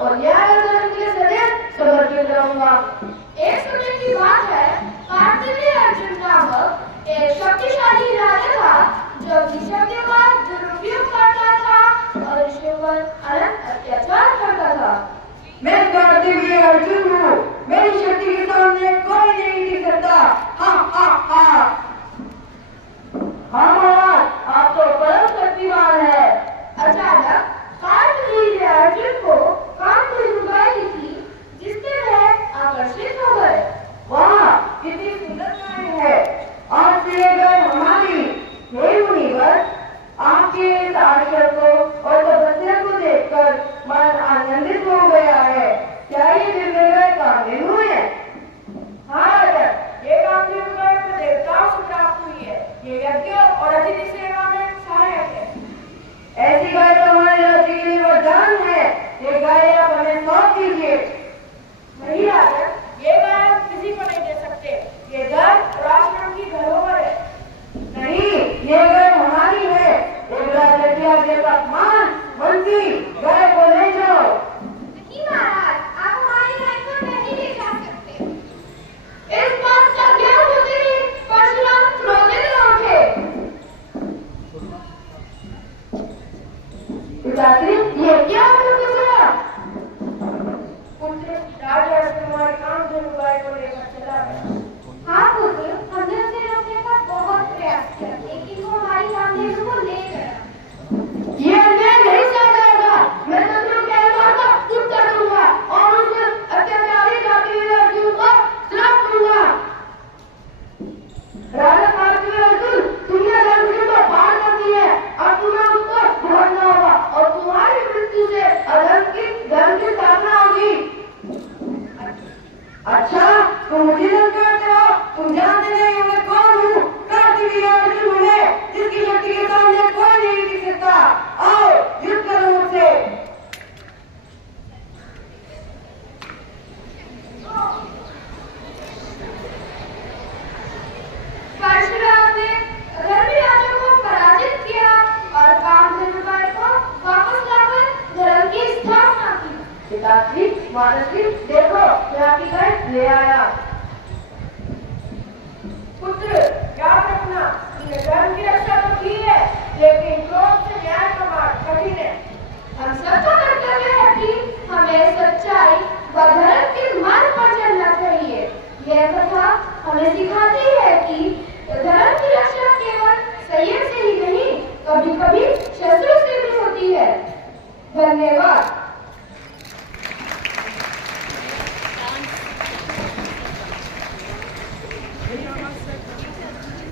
और न्याय और धर्म के लिए सदैव समर्पित रहूंगा। एक समय की बात है, कार्तिकेय अर्जुन नामक एक शक्तिशाली राजा था जो अपनी शक्ति का दुरुपयोग करता था और इसके ऊपर अनंत अत्याचार करता था। मैं कार्तिकेय अर्जुन हूँ, मेरी शक्ति के सामने कोई नहीं टिक सकता। हाँ हाँ हाँ। हाँ महाराज, आप तो परम शक्तिमान है। अचानक कार्तिकेय अर्जुन को कान में रुबाई दिखी, जिससे वह आकर्षित हो गए। वाह, कितनी सुंदर गाय है। आप से गए हमारी। हे मुनिवर, आपके इस आश्चर्य को और तपस्या को देखकर मन आनंदित हो गया है। क्या ये दिव्य गाय कामधेनु है? हाँ राजा, ये कामधेनु गाय तो देवताओं से प्राप्त हुई है। ये यज्ञ और अतिथि सेवा में सहायक है। ऐसी गाय तो हमारे राज्य के लिए वरदान है। ये गाय आप हमें सौंप दीजिए। नहीं राजा, ये गाय हम किसी को नहीं दे सकते। ये घर और आश्रम की धरोहर है। नहीं, ये गाय हमारी है। एक राजा की आज्ञा का अपमान, बंसी, गाय को ले जाओ। नहीं महाराज, आप हमारी गाय को नहीं ले जा सकते। इस बात का ज्ञान होते ही परशुराम क्रोधित हो उठे। पिताश्री, ये क्या आपने किया? पुत्र, राजा तुम्हारे कामधेनु गाय को लेकर चला गया। हाँ पुत्र, हमने उसे रोकने का बहुत प्रयास किया, लेकिन वो हमारी कामधेनु को ले गया। ये अन्याय नहीं सहा जाएगा। मैं शत्रु के अनुमान का उत्तर दूंगा और उस अत्याचारी जाति हुए अर्जुन को श्राप दूंगा। राजा कार्तिकेय अर्जुन, तुमने अर्जुन को पार कर दी है। अब तुम्हें उसको भोगना होगा और तुम्हारी मृत्यु से अधर्म की धर्म की स्थापना होगी। अच्छा, तुम मुझे करते हो। तुम जानते नहीं हो मैं कौन हूँ। कार्तिकेय अर्जुन हूँ मैं, जिसकी शक्ति के सामने कोई नहीं टिक सकता। आओ, युद्ध करो मुझसे। परशुराम ने धर्मी राजा को पराजित किया और कामधेनु गाय को वापस लाकर धर्म की स्थापना की। पिताश्री, माताश्री, देखो मैं आपकी गाय ले आया। पुत्र, याद रखना, तुमने धर्म की रक्षा तो की है, लेकिन क्रोध से न्याय का मार्ग कठिन है। हम सबका कर्तव्य है कि हमें सच्चाई व धर्म के मार्ग पर चलना चाहिए। यह कथा हमें सिखाती है कि धर्म की रक्षा केवल संयम से ही नहीं, कभी-कभी शस्त्रों से भी होती है। धन्यवाद।